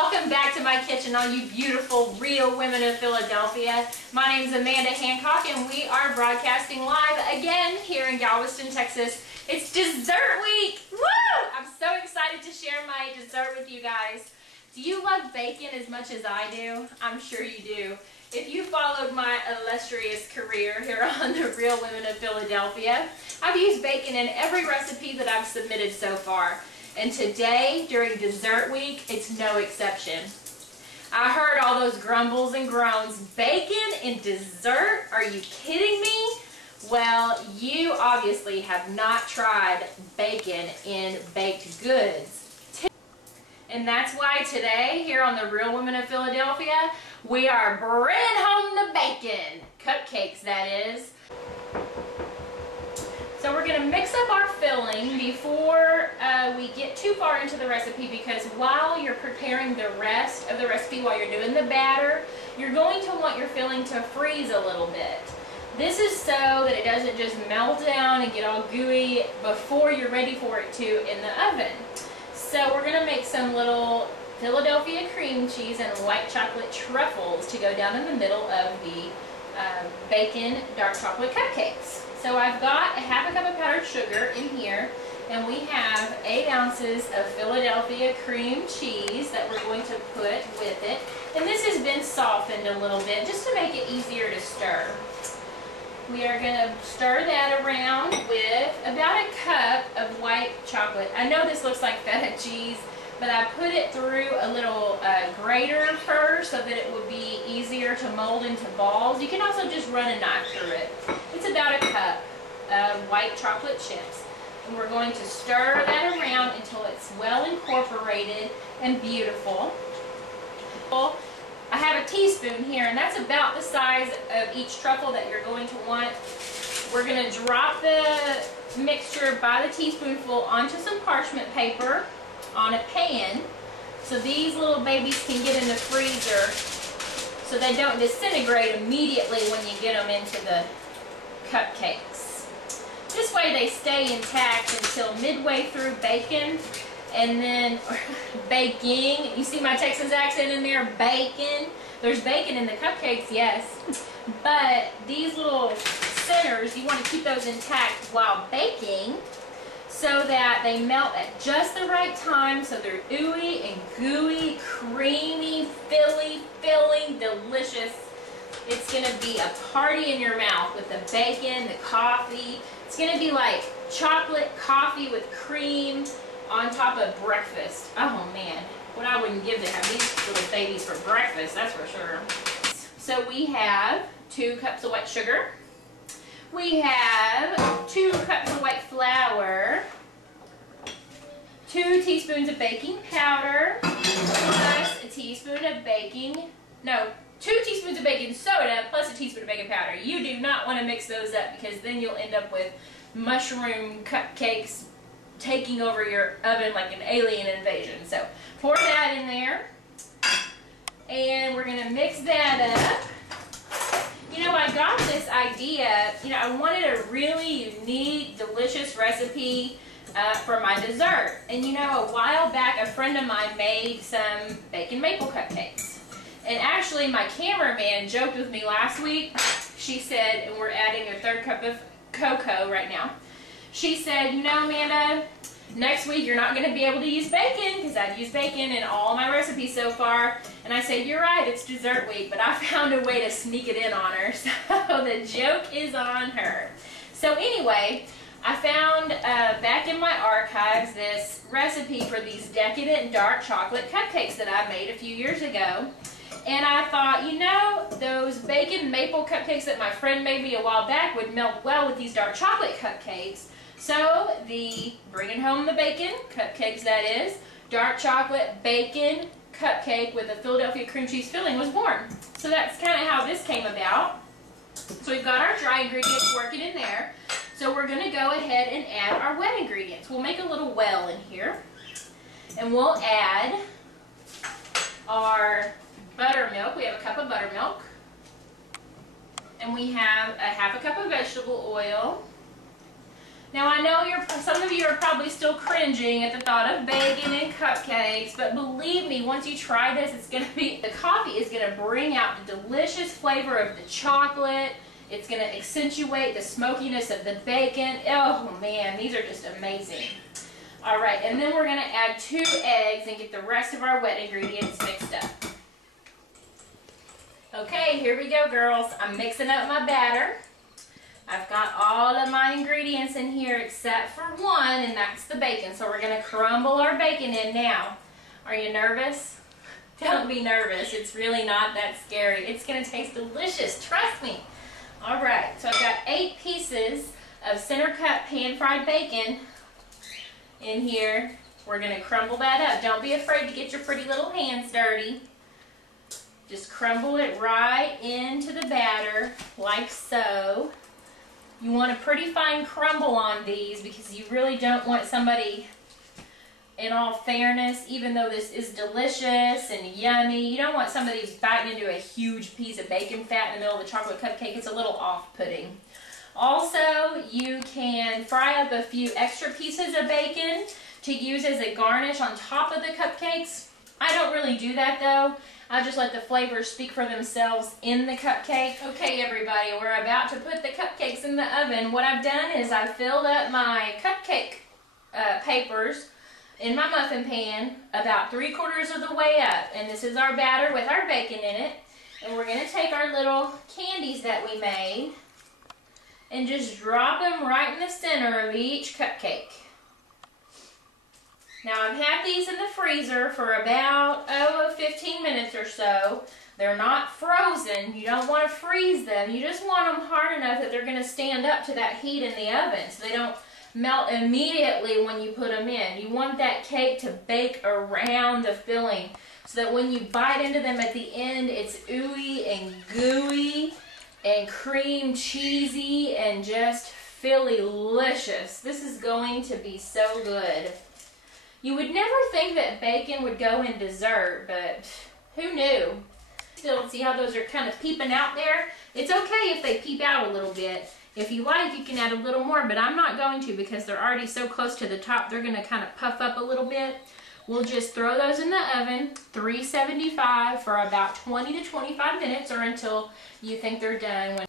Welcome back to my kitchen, all you beautiful, real women of Philadelphia. My name is Amanda Hancock, and we are broadcasting live again here in Galveston, Texas. It's dessert week! Woo! I'm so excited to share my dessert with you guys. Do you love bacon as much as I do? I'm sure you do. If you followed my illustrious career here on the Real Women of Philadelphia, I've used bacon in every recipe that I've submitted so far. And today, during dessert week, it's no exception. I heard all those grumbles and groans. Bacon in dessert? Are you kidding me? Well, you obviously have not tried bacon in baked goods. And that's why today, here on the Real Women of Philadelphia, we are bringing home the bacon. Cupcakes, that is. So we're going to mix up our filling before we get too far into the recipe, because while you're preparing the rest of the recipe, while you're doing the batter, you're going to want your filling to freeze a little bit. This is so that it doesn't just melt down and get all gooey before you're ready for it to in the oven. So we're going to make some little Philadelphia cream cheese and white chocolate truffles to go down in the middle of the bacon dark chocolate cupcakes. So I've got a half a cup of powdered sugar in here, and we have 8 ounces of Philadelphia cream cheese that we're going to put with it. And this has been softened a little bit just to make it easier to stir. We are going to stir that around with about a cup of white chocolate. I know this looks like feta cheese, but I put it through a little grater first so that it would be easier to mold into balls. You can also just run a knife through it. It's about a cup of white chocolate chips. And we're going to stir that around until it's well incorporated and beautiful. I have a teaspoon here, and that's about the size of each truffle that you're going to want. We're going to drop the mixture by the teaspoonful onto some parchment paper on a pan, so these little babies can get in the freezer so they don't disintegrate immediately when you get them into the cupcakes. This way they stay intact until midway through bacon, and then baking. You see my Texas accent in there? Bacon. There's bacon in the cupcakes, yes, but these little centers, you want to keep those intact while baking, so that they melt at just the right time, so they're ooey and gooey, creamy, filling, delicious. It's going to be a party in your mouth with the bacon, the coffee. It's going to be like chocolate coffee with cream on top of breakfast. Oh man, what I wouldn't give to have these little babies for breakfast, that's for sure. So we have 2 cups of white sugar. We have 2 cups of white flour, 2 teaspoons of baking powder, plus a teaspoon of 2 teaspoons of baking soda, plus a teaspoon of baking powder. You do not want to mix those up, because then you'll end up with mushroom cupcakes taking over your oven like an alien invasion. So pour that in there, and we're going to mix that up. You know, I got this idea, I wanted a really unique, delicious recipe for my dessert. And a while back, a friend of mine made some bacon maple cupcakes. And actually, my cameraman joked with me last week. She said, and we're adding a 3rd cup of cocoa right now. She said, Amanda, next week you're not going to be able to use bacon, because I've used bacon in all my recipes so far. And I said, you're right, it's dessert week, but I found a way to sneak it in on her. So the joke is on her. So anyway, I found back in my archives this recipe for these decadent dark chocolate cupcakes that I made a few years ago. And I thought, those bacon maple cupcakes that my friend made me a while back would melt well with these dark chocolate cupcakes. So the Bringin' Home the Bacon cupcakes, that is, dark chocolate bacon cupcake with a Philadelphia cream cheese filling was born. So that's kind of how this came about. So we've got our dry ingredients working in there. So we're going to go ahead and add our wet ingredients. We'll make a little well in here, and we'll add our buttermilk. We have a cup of buttermilk, and we have a half a cup of vegetable oil, Now I know some of you are probably still cringing at the thought of bacon and cupcakes, but believe me, once you try this, the coffee is gonna bring out the delicious flavor of the chocolate. It's gonna accentuate the smokiness of the bacon. Oh man, these are just amazing. All right, and then we're gonna add 2 eggs and get the rest of our wet ingredients mixed up. Okay, here we go, girls. I'm mixing up my batter. I've got all of my ingredients in here except for one, and that's the bacon. So we're gonna crumble our bacon in now. Are you nervous? Don't be nervous. It's really not that scary. It's gonna taste delicious, trust me. All right, so I've got 8 pieces of center cut pan-fried bacon in here. We're gonna crumble that up. Don't be afraid to get your pretty little hands dirty. Just crumble it right into the batter, like so. You want a pretty fine crumble on these because you really don't want somebody, in all fairness, even though this is delicious and yummy, you don't want somebody who's biting into a huge piece of bacon fat in the middle of the chocolate cupcake. It's a little off-putting. Also, you can fry up a few extra pieces of bacon to use as a garnish on top of the cupcakes. I don't really do that though. I just let the flavors speak for themselves in the cupcake. Okay everybody, we're about to put the cupcakes in the oven. What I've done is I've filled up my cupcake papers in my muffin pan about 3/4 of the way up. And this is our batter with our bacon in it. And we're going to take our little candies that we made and just drop them right in the center of each cupcake. Now I've had these in the freezer for about 15 minutes or so. They're not frozen. You don't want to freeze them. You just want them hard enough that they're going to stand up to that heat in the oven so they don't melt immediately when you put them in. You want that cake to bake around the filling so that when you bite into them at the end, it's ooey and gooey and cream cheesy and just filly-licious. This is going to be so good. You would never think that bacon would go in dessert, but who knew? Still, see how those are kind of peeping out there? It's okay if they peep out a little bit. If you like, you can add a little more, but I'm not going to because they're already so close to the top, they're going to kind of puff up a little bit. We'll just throw those in the oven, 375 for about 20 to 25 minutes or until you think they're done.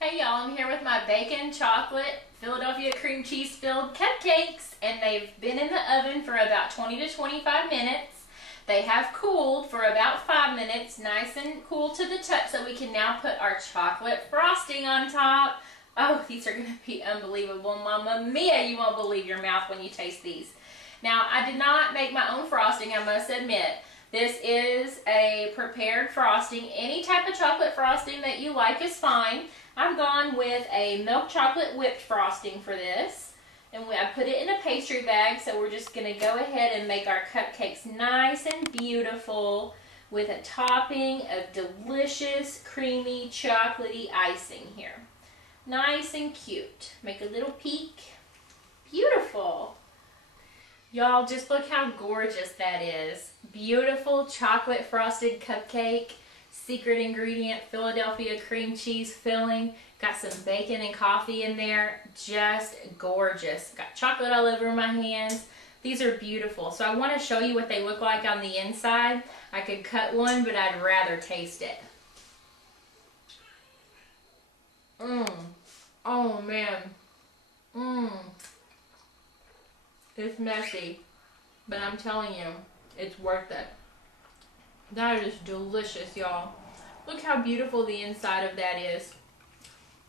Hey y'all, I'm here with my bacon, chocolate, Philadelphia cream cheese filled cupcakes, and they've been in the oven for about 20 to 25 minutes. They have cooled for about 5 minutes, nice and cool to the touch, so we can now put our chocolate frosting on top. Oh, these are going to be unbelievable. Mamma mia, you won't believe your mouth when you taste these. Now, I did not make my own frosting, I must admit. This is a prepared frosting. Any type of chocolate frosting that you like is fine. I've gone with a milk chocolate whipped frosting for this. And I put it in a pastry bag, so we're just going to go ahead and make our cupcakes nice and beautiful with a topping of delicious, creamy, chocolatey icing here. Nice and cute. Make a little peek. Beautiful. Y'all, just look how gorgeous that is. Beautiful chocolate frosted cupcake. Secret ingredient, Philadelphia cream cheese filling. Got some bacon and coffee in there. Just gorgeous. Got chocolate all over my hands. These are beautiful. So I want to show you what they look like on the inside. I could cut one, but I'd rather taste it. Oh man. It's messy, but I'm telling you, it's worth it. That is delicious, y'all. Look how beautiful the inside of that is.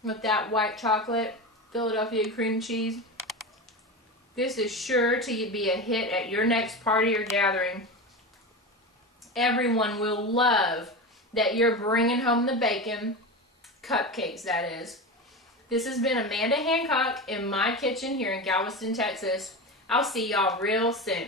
With that white chocolate, Philadelphia cream cheese. This is sure to be a hit at your next party or gathering. Everyone will love that you're bringing home the bacon. Cupcakes, that is. This has been Amanda Hancock in my kitchen here in Galveston, Texas. I'll see y'all real soon.